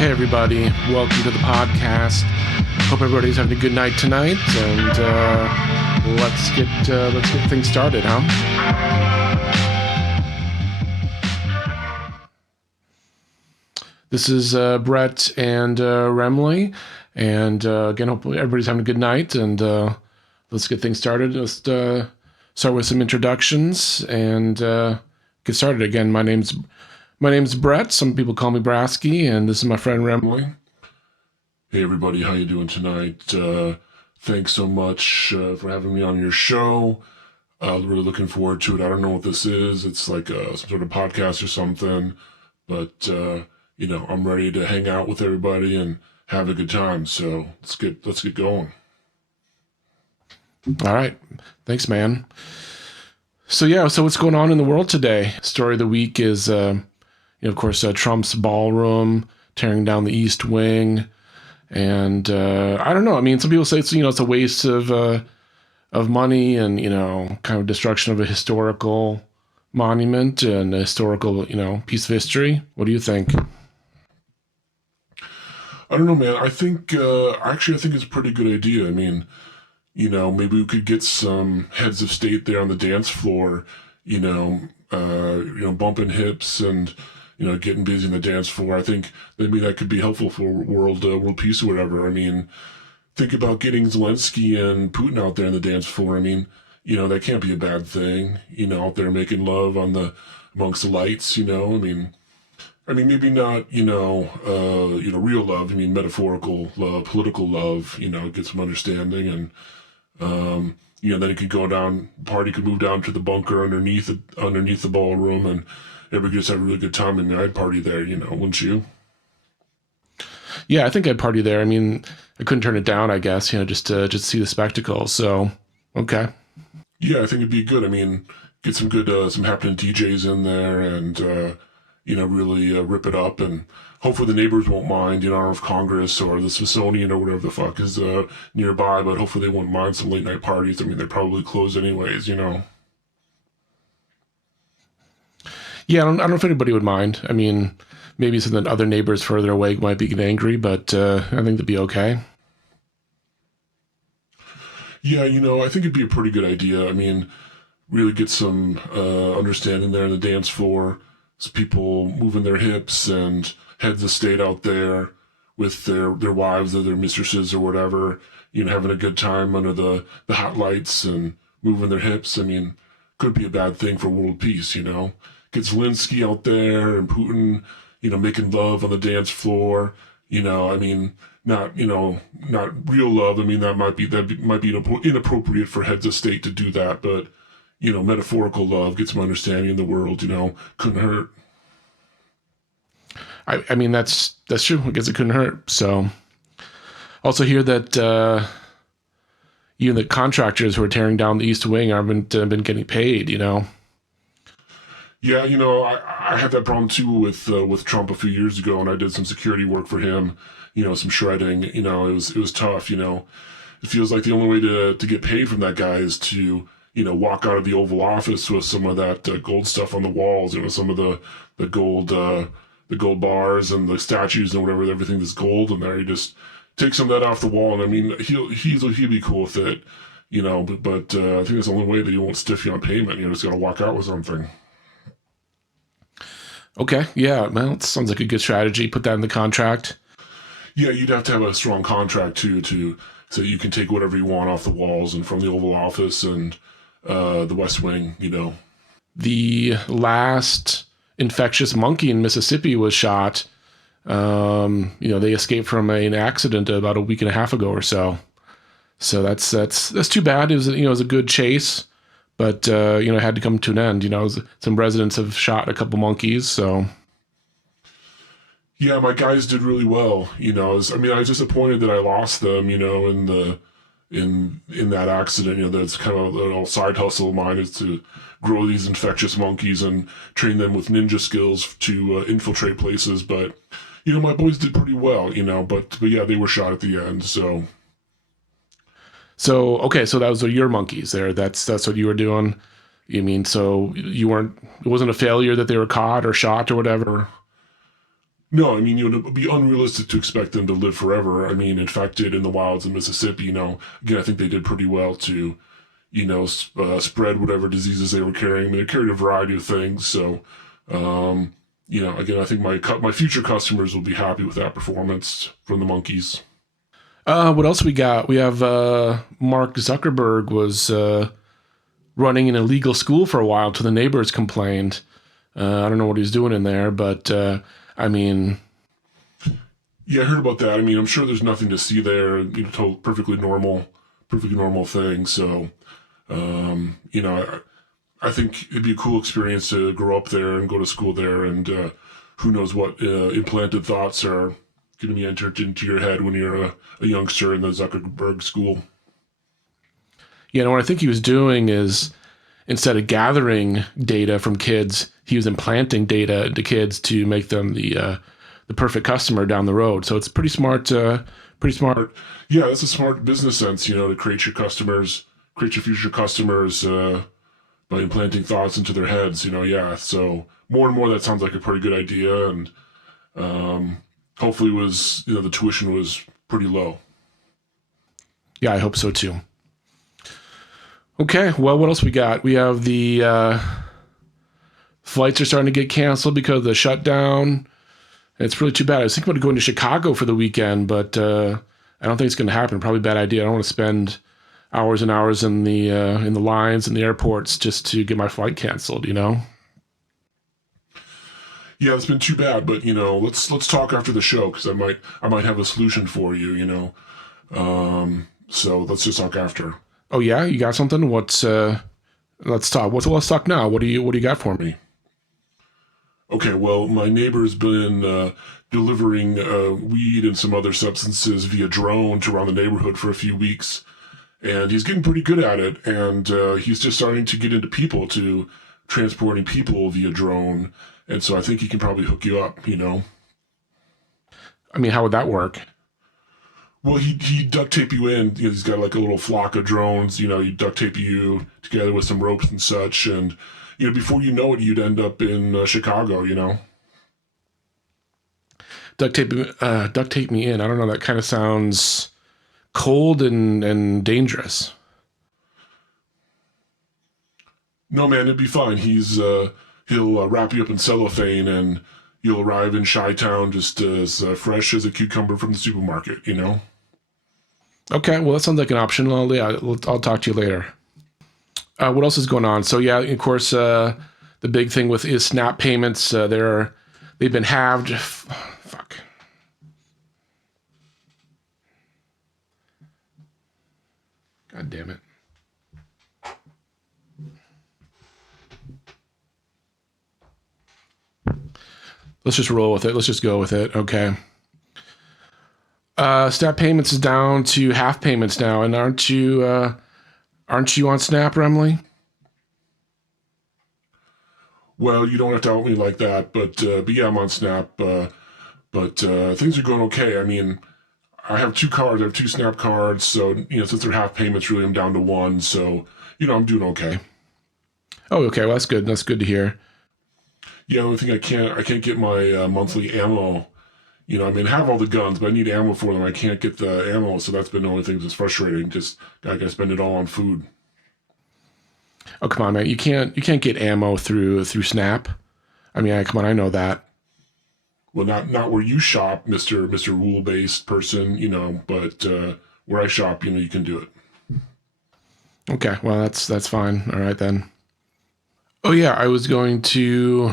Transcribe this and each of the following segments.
Hey everybody, welcome to the podcast. Hope everybody's having a good night tonight, and let's get things started, huh? This is Brett and Remley, and again, hopefully everybody's having a good night, and let's get things started. Let's start with some introductions and get started. Again, my name's Brett. Some people call me Braski, and this is my friend Remley. Hey everybody, how you doing tonight? Thanks so much for having me on your show. Really looking forward to it. I don't know what this is. It's like some sort of podcast or something, but I'm ready to hang out with everybody and have a good time. So let's get going. All right, thanks, man. So what's going on in the world today? Story of the week is, of course, Trump's ballroom tearing down the East Wing. And I don't know. I mean, some people say it's a waste of money and kind of destruction of a historical monument and a historical piece of history. What do you think? I don't know, man. I think I think it's a pretty good idea. I mean, maybe we could get some heads of state there on the dance floor. Bumping hips and getting busy in the dance floor. I think maybe that could be helpful for world peace or whatever. I mean, think about getting Zelensky and Putin out there in the dance floor. I mean, that can't be a bad thing. Out there making love amongst the lights. I mean, maybe not. Real love. I mean, metaphorical love, political love. Get some understanding and. Then it could go down. Party could move down to the bunker underneath the ballroom and. Everybody just have a really good time. I mean, I'd party there, wouldn't you? Yeah, I think I'd party there. I mean, I couldn't turn it down, I guess, just to see the spectacle. So, okay. Yeah, I think it'd be good. I mean, get some good, some happening DJs in there and, really rip it up. And hopefully the neighbors won't mind, I don't know if Congress or the Smithsonian or whatever the fuck is nearby, but hopefully they won't mind some late night parties. I mean, they're probably closed anyways, Yeah, I don't know if anybody would mind. I mean, maybe some of the other neighbors further away might be getting angry, but I think they'd be okay. Yeah, I think it'd be a pretty good idea. I mean, really get some understanding there on the dance floor. Some people moving their hips and heads of state out there with their wives or their mistresses or whatever, having a good time under the hot lights and moving their hips. I mean, could be a bad thing for world peace, Get Zelensky out there and Putin, making love on the dance floor. I mean, not real love. I mean, that might be inappropriate for heads of state to do that, but metaphorical love, get some understanding in the world. Couldn't hurt. I mean, that's true. I guess it couldn't hurt. So, also hear that even the contractors who are tearing down the East Wing haven't been getting paid. Yeah, I had that problem too with Trump a few years ago, and I did some security work for him. Some shredding. It was tough. It feels like the only way to get paid from that guy is to walk out of the Oval Office with some of that gold stuff on the walls. Some of the gold bars and the statues and whatever, everything that's gold in there. He just take some of that off the wall, and I mean he'll be cool with it. But I think that's the only way that he won't stiff you on payment. Just gotta walk out with something. Okay, yeah, well, it sounds like a good strategy. Put that in the contract. Yeah, you'd have to have a strong contract too, so you can take whatever you want off the walls and from the Oval Office and the West Wing. The last infectious monkey in Mississippi was shot. They escaped from an accident about a week and a half ago or so. So that's too bad. It was a good chase. But, it had to come to an end. Some residents have shot a couple monkeys, so. Yeah, my guys did really well. I was disappointed that I lost them, in that accident. That's kind of a little side hustle of mine is to grow these infectious monkeys and train them with ninja skills to infiltrate places. But, my boys did pretty well, but yeah, they were shot at the end, so. So, okay, so those are your monkeys there. That's what you were doing. You mean, so it wasn't a failure that they were caught or shot or whatever? No, I mean, it would be unrealistic to expect them to live forever. I mean, infected in the wilds of Mississippi, again, I think they did pretty well to, spread whatever diseases they were carrying. I mean, they carried a variety of things. So, again, I think my future customers will be happy with that performance from the monkeys. What else we got? We have Mark Zuckerberg was running an illegal school for a while till the neighbors complained. I don't know what he's doing in there, but I mean, yeah, I heard about that. I mean, I'm sure there's nothing to see there. Perfectly normal thing. So, I think it'd be a cool experience to grow up there and go to school there, and who knows what implanted thoughts are going to be entered into your head when you're a youngster in the Zuckerberg school. What I think he was doing is instead of gathering data from kids, he was implanting data into kids to make them the perfect customer down the road. So it's pretty smart. Pretty smart. Yeah, that's a smart business sense. To create your future customers by implanting thoughts into their heads. Yeah. So more and more, that sounds like a pretty good idea, and hopefully, the tuition was pretty low. Yeah, I hope so too. Okay, well, what else we got? We have the flights are starting to get canceled because of the shutdown. It's really too bad. I was thinking about going to Chicago for the weekend, but I don't think it's going to happen. Probably a bad idea. I don't want to spend hours and hours in the lines in the airports just to get my flight canceled. Yeah, it's been too bad. But let's talk after the show, because I might have a solution for you. So let's just talk after. Oh yeah, you got something? Let's talk. Let's talk now. What do you got for me? Okay, well, my neighbor's been delivering weed and some other substances via drone to around the neighborhood for a few weeks, and he's getting pretty good at it. And he's just starting to get into transporting people via drone. And so I think he can probably hook you up. I mean, how would that work? Well, he duct tape you in. He's got like a little flock of drones. He duct tape you together with some ropes and such, and before you know it, you'd end up in Chicago. Duct tape me in. I don't know. That kind of sounds cold and dangerous. No, man, it'd be fine. He'll wrap you up in cellophane, and you'll arrive in Chi-Town just as fresh as a cucumber from the supermarket. Okay, well, that sounds like an option. I'll talk to you later. What else is going on? So yeah, of course, the big thing is SNAP payments. They've been halved. Fuck. God damn it. Let's just roll with it. Let's just go with it. Okay. SNAP payments is down to half payments now, and aren't you on SNAP, Remley? Well, you don't have to out me like that, but yeah, I'm on SNAP. But things are going okay. I mean, I have two cards. I have two SNAP cards, so since they're half payments, really, I'm down to one. So I'm doing okay. Oh, okay. Well, that's good. That's good to hear. Yeah, the only thing I can't get my monthly ammo. I have all the guns, but I need ammo for them. I can't get the ammo, so that's been the only thing that's frustrating. Just I gotta spend it all on food. Oh, come on, man! You can't get ammo through SNAP. I mean, come on, I know that. Well, not where you shop, Mister Rule Based person, but where I shop, you can do it. Okay, well that's fine. All right then. Oh yeah, I was going to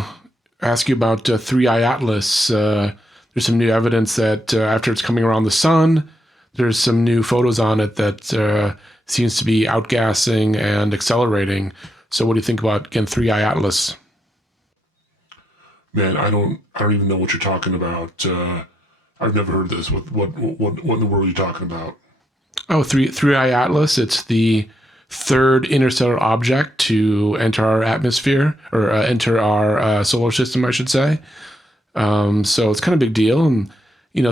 ask you about 3i Atlas. There's some new evidence that after it's coming around the sun, there's some new photos on it that seems to be outgassing and accelerating. So what do you think about, again, 3i Atlas? Man, I don't even know what you're talking about. I've never heard this. What in the world are you talking about? Oh, 3i Atlas. It's the third interstellar object to enter our atmosphere, or enter our solar system, I should say. So it's kind of a big deal. And,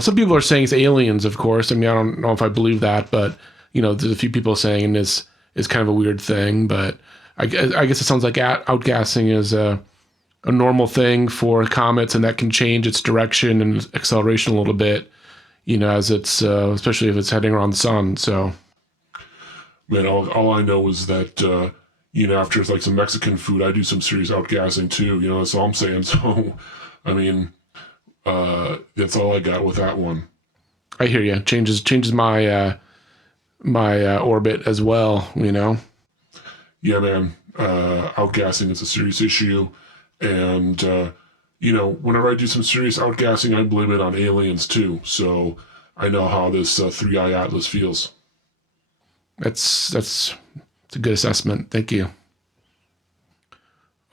some people are saying it's aliens, of course. I mean, I don't know if I believe that, but, there's a few people saying it's kind of a weird thing. But I guess it sounds like outgassing is a normal thing for comets, and that can change its direction and acceleration a little bit, as it's, especially if it's heading around the sun. So, man, all I know is that, after it's like some Mexican food, I do some serious outgassing too. That's all I'm saying. So, I mean, that's all I got with that one. I hear you. Changes my, my orbit as well, Yeah, man. Outgassing is a serious issue. And, whenever I do some serious outgassing, I blame it on aliens too. So I know how this 3i Atlas feels. That's a good assessment. Thank you.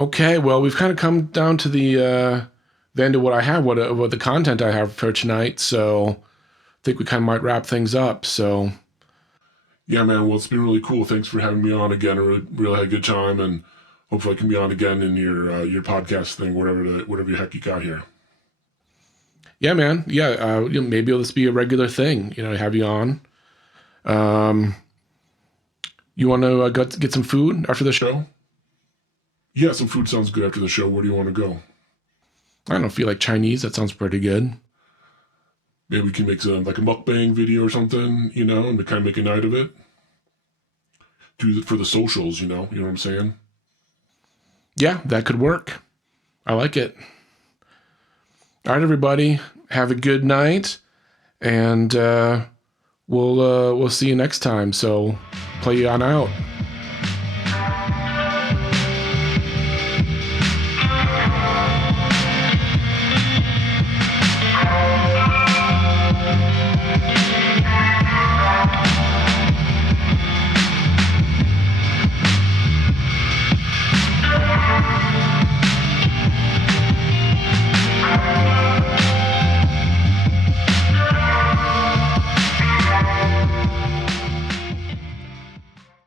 Okay, well, we've kind of come down to the end of what I have, what the content I have for tonight. So I think we kind of might wrap things up. So yeah, man. Well, it's been really cool. Thanks for having me on again. I really had a good time, and hopefully I can be on again in your podcast thing, whatever the heck you got here. Yeah, man. Yeah, maybe it'll just be a regular thing. Have you on. You want to get some food after the show? Yeah, some food sounds good after the show. Where do you want to go? I don't feel like Chinese. That sounds pretty good. Maybe we can make like a mukbang video or something, and to kind of make a night of it. Do it for the socials, you know what I'm saying? Yeah, that could work. I like it. All right, everybody, have a good night, and we'll see you next time. So play on out.